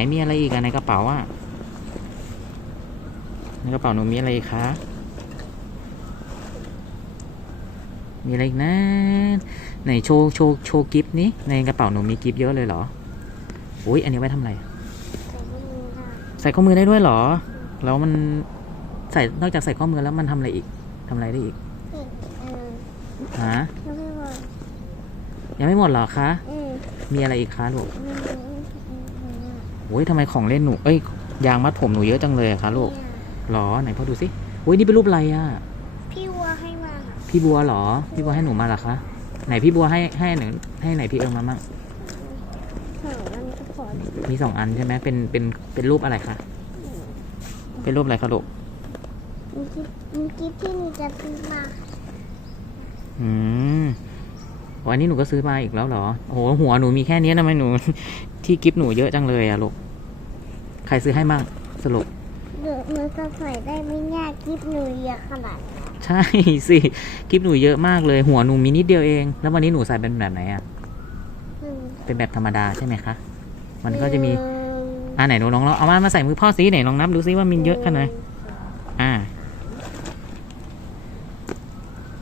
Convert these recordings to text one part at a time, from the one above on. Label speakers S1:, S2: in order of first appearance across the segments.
S1: นมีอะไรอีกอะในกระเป๋าอะในกระเป๋าหนูมีอะไรอีกคะ มีอะไรอีกนะไหนโชว์โชว์โชว์กิฟต์นี้ในกระเป๋าหนูมีกิฟต์เยอะเลยเหรออุ้ยอันนี้ไว้ทำอะไร
S2: ใส่ข้อมือค่ะ
S1: ใส่ข้อมือได้ด้วยเหรอ แล้วมันใส่นอกจากใส่ข้อมือแล้วมันทำอะไรอีกทำอะไรได้อีก
S2: อีกอันหนึง
S1: ฮะ
S2: ยังไม่หมด
S1: ยังไม่หมดเหรอคะ
S2: อืม
S1: มีอะไรอีกคะลูก
S2: อืมอืมอืมอืม
S1: โอ้ยทำไมของเล่นหนู เอ้ย ยางมัดผมหนูเยอะจังเลยอะคะลูก
S2: เนี่ย
S1: หรอ ไหนพ่อดูสิโอ้ยนี่เป็นรูปอะไรอะ
S2: พี่วัวให้มาค่ะ
S1: พี่บัวเหรอ พี่บัวให้หนูมาเหรอคะ ไหนพี่บัวให้ให้หนูให้ไหนพี่เอิงมามั่ง
S2: หางมันก็พอดี
S1: มีสองอันใช่ไหมเป็นเป็นเป็นรูปอะไรคะ เป็นรูปอะไรคะลูก
S2: มีกิฟมีกิฟที่หนูจะซื้อมา
S1: อืม วันนี้หนูก็ซื้อมาอีกแล้วเหรอ โอ้โห หัวหนูมีแค่นี้ทำไมหนู ที่กิฟต์หนูเยอะจังเลยอะลูก ใครซื้อให้มั่งสรุป
S2: หนูหนูจะใส่ได้ไหมเนี่ยกิฟหนูเยอะขนาดนั้น
S1: ใช่สิกิฟต์หนูเยอะมากเลย หัวหนูมีนิดเดียวเอง แล้ววันนี้หนูใส่เป็นแบบไหนอะ
S2: อืม
S1: เป็นแบบธรรมดาใช่ไหมคะ มันก็จะมี
S2: หนึ่ง
S1: อ่าไหนหนูลองลองเอามามาใส่มือพ่อซิไหนลองนับดูซิว่ามีเยอะขนาดไหนอ่า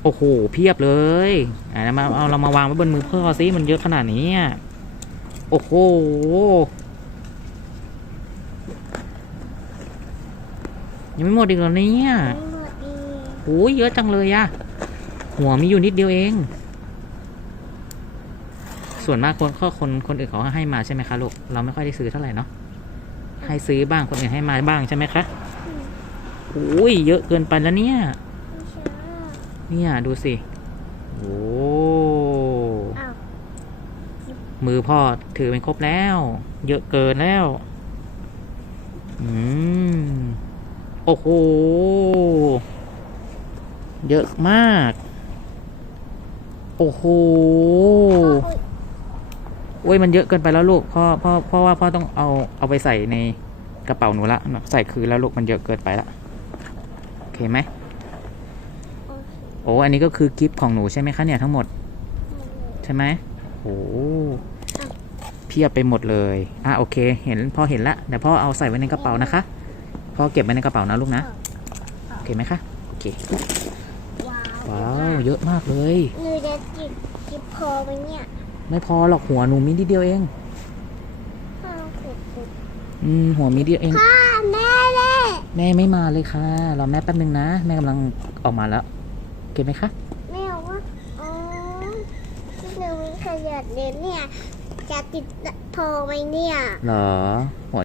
S1: โอ้โห เพียบเลยอ่ามาเอาเรามาวางไว้บนมือพ่อซิมันเยอะขนาดนี้อะโอ้โหยังไม่หมดอีกเหรอเนี่ย
S2: ไม่หมดดี
S1: โอ้ยเยอะจังเลยอะหัวมีอยู่นิดเดียวเอง ส่วนมากคนก็คนคนอื่นเขาให้มาใช่ไหมคะลูก เราไม่ค่อยได้ซื้อเท่าไหร่เนาะ ให้ซื้อบ้างคนอื่นให้มาบ้างใช่ไหมคะโอ้ยเยอะเกินไปแล้วเนี่ย
S2: ไม่ใช่
S1: เนี่ยดูสิ โอ้
S2: อ้าว
S1: มือพ่อถือเป็นครบแล้ว เยอะเกินแล้ว อืม โอ้โห เยอะมาก โอ้โห
S2: อุ๊ย
S1: โอ้ยมันเยอะเกินไปแล้วลูกพ่อพ่อพ่อว่าพ่อต้องเอาเอาไปใส่ในกระเป๋าหนูละ ใส่คืนแล้วลูกมันเยอะเกินไปละ โอเคไหม
S2: โอเค
S1: โอ้อันนี้ก็คือกิฟต์ของหนูใช่ไหมคะเนี่ยทั้งหมด ใช่ไหมโอ้เพียบไปหมดเลยอะโอเค เห็นพ่อเห็นละเดี๋ยวพ่อเอาใส่ไว้ในกระเป๋านะคะพ่อเก็บไว้ในกระเป๋านะลูกนะโอเคไหมคะโอเค
S2: ว้าว
S1: ว้าวเยอะมากเลย
S2: หนูจะจิบจิบพอไหมเนี่ย
S1: ไม่พอหรอกหัวหนูมีนิดเดียวเอง
S2: พ่อขุดขุด
S1: อืมหัวมีนิดเดียวเอง
S2: พ่อแม่แม่
S1: แม่ไม่มาเลยค่ะรอแม่แป๊บนึงนะ แม่กำลังออกมาแล้ว โอเคไหมคะ
S2: แม่บอกว่าอ๋อที่หนูมีขยันเดินเนี่ย จะติดพอไหมเนี่ย
S1: เหรอหัว